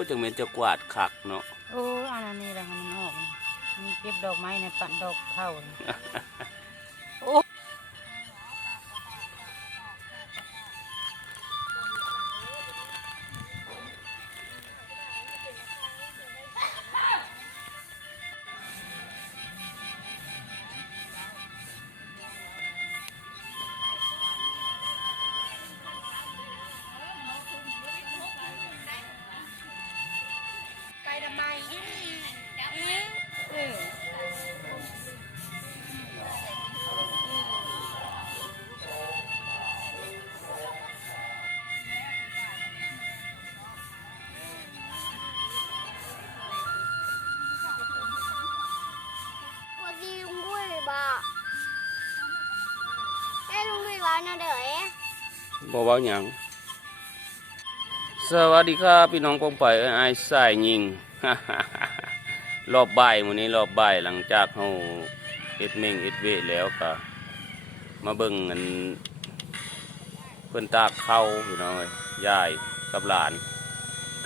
โอ้จังแม่นจะกวาดคักเนาะ โอ้อันนั้นนี่แหละมันออกนี่มีเก็บดอกไม้ในปั่นดอกเท่านี่ บ่เว้าหยังสวัสดีครับพี่น้องปองไปเอ้ยอ้ยสายยิง รอบบ่ายมื้อนี้รอบบ่ายหลังจากเฮาเอ็ดเมงเอ็ดเวแล้วก็มาเบิ่งอันเพิ่นตากข้าวพี่น้องเอ้ยยายกับหลาน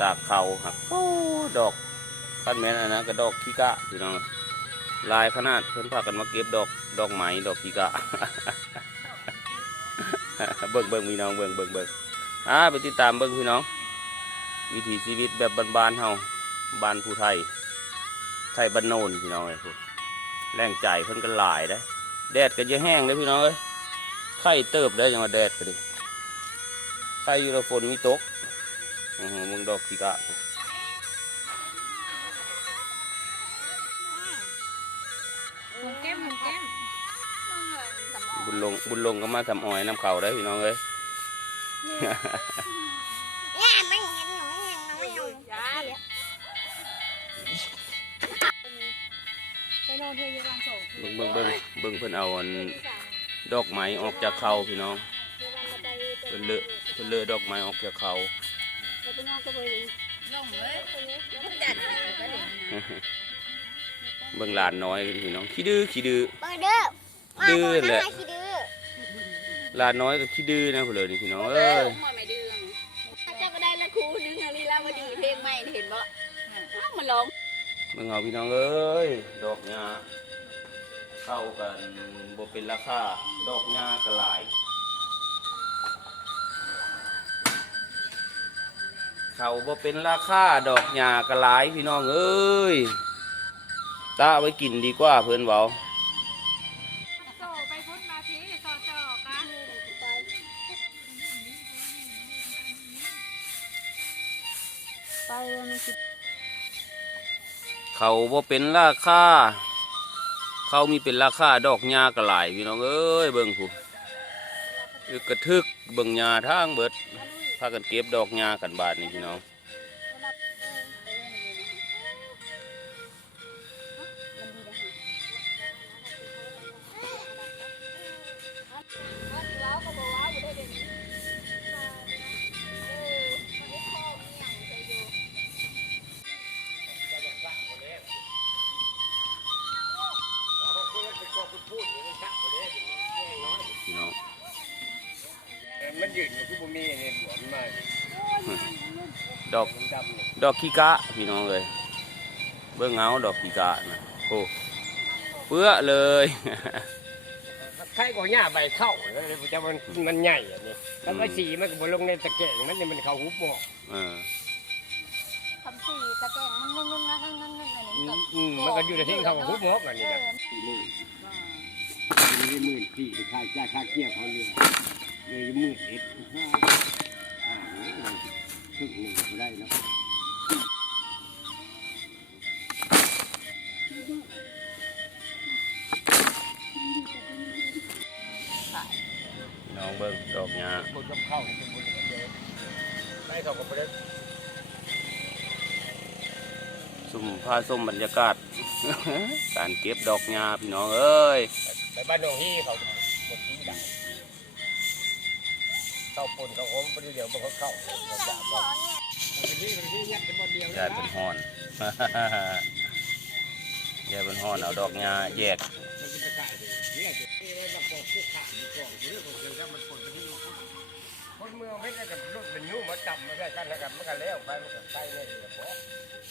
ตากข้าวครับโอ้ดอกคันแม่นอันนั้นก็ดอกขี้กะพี่น้องลายขนาดเพิ่นพากันมาเก็บดอกดอกไม้ดอกขี้กะ เบิ่งเบิ่งพี่น้องเบิ่งเบิ่งเบิ่งอ่าไปติดตามเบิ่งพี่น้อง วิถีชีวิตแบบบ้านๆเฮาบ้านผู้ไทย ไทยบ้านโนนพี่น้องเอ้ยพวกแรงใจเพิ่นก็หลายได้แดดก็จะแห้งเลยพี่น้องเอ้ยไข่เติบได้อยังว่าแดดก็ดิไข่ยู่แล้วฝนมีตกอือหือมึงดอกสีกะพวกหมูแก้มหมู บุญลงบุญลงก็มาทำอ้อยน้ำเขาได้อพี่น้องเอ้ยเนี่ยมันเห็นหนูเห็นหนูเห็นหนูไปนอนเทยวันสองเบิ่งเบิ่งเบิ่งเบิ่งเพิ่นเอาอันดอกไม้ออกจากเขาพี่น้องเพิ่นเลอะเพิ่นเลอะดอกไม้ออกจากเขาลงเลยจัดก็ถึงเบิ่งหลานน้อยพี่น้องขี้ดื้อขี้ดื้อเปิดเด้อดื้อแหละมาขี้ดื้อห ลานน้อยก็ขี้ดื้อนะเพิ่นเลยนี่พี่น้องเอ้ยหัวไม่ดื้อเจ้าก็ได้ละครูนึงอะไรแล้วมาดีเพลงใหม่เห็นบ่อ้าวมันร้องเบิ่งเอาพี่น้องเอ้ยดอกหญ้าเข้ากันบ่เป็นราคาดอกหญ้าก็หลายเขาบ่เป็นราคาดอกหญ้าก็หลายพี่น้องเอ้ยตาเอาไว้กินดีกว่าเพิ่นเว้า เขาบ่เป็นราคาเขามีเป็นราคาดอกหญ้าก็หลายพี่น้องเอ้ยเบิ่งผู้กกระทึกเบิ่งหญ้าทางเบิดพากันเก็บดอกหญ้ากันบาทนี่พี่น้อง มันยืดอยู่ที่บุมีเนี่ยหลวมมากดอกมันดำเนี่ยดอกขี้กะพี่น้องเลยเบิ่งเงาดอกขี้กะนะโอ้เปื้อเลย ใครก็หญ้าใบเข้าเลยจะมันมันใหญ่อันนี้แล้วก็สีมันก็บ่ลงในตะแกรงมันเนี่ยมันเข้าหุบหมอกเออคำสี่ตะแกรงมันงงงงงงงงอันอืนี้มอืมมันก็อยู่ในที่เข้าหุบหมอกอันนี้นะสี่หมื่นไม่ได้หมื่นสี่ไปค่าจ้าค่าเกี่ยวเขาเลยเลยห มื่นเอ็ดห้าครึ่งหนึ่งก็ได้แล้วน้องเบิ่งดอกหญ้าบนกับเข้าเป็นบนกับเดิมได้เขาก็บ่ได้สุ่มผ้าส้มบรรยากาศ การเก็บดอกหญ้าพี่น้องเอ้ยไปบ้านหนองฮี่เขาหมดที่ได้ เข้าปนเขาโอมไปเดี๋ยวมันก็เข้าเขาด่าบ่มันเป็นที่เป็นที่ยัดเป็นบอลเดียวยายเป็นฮ้อนยายเป็นฮ้อนเอาดอกหญ้าแยกมันจะไปขายเลยเนี่ยจะที่ว่าจะปอกคู่ขาดอยู่ก่อนอยู่เรื่องของเรื่องมันปนไปที่มันเพราะคนเมืองไม่ได้กับรถบรรยุมาจับมาได้กันแล้วกันมันก็แล้วไปมันก็ไปเนี่ยเดี๋ยวพอ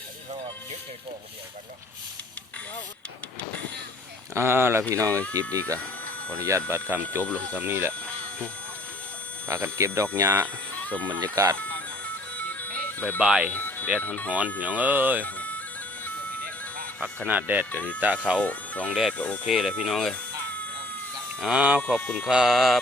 อันนี้เขายึดในกองเดียวกันเนาะอ่าแล้วพี่น้องไอ้คลิปนี้ก็ขออนุญาตบัดคำจบลงคำนี้แหละ พากันเก็บดอกหญ้าชมบรรยากาศบายๆแดดร้อนๆพี่น้องเอ้ยพักขนาดแดดกับตาเขาสองแดดก็โอเคเลยพี่น้องเลยอ้าวขอบคุณครับ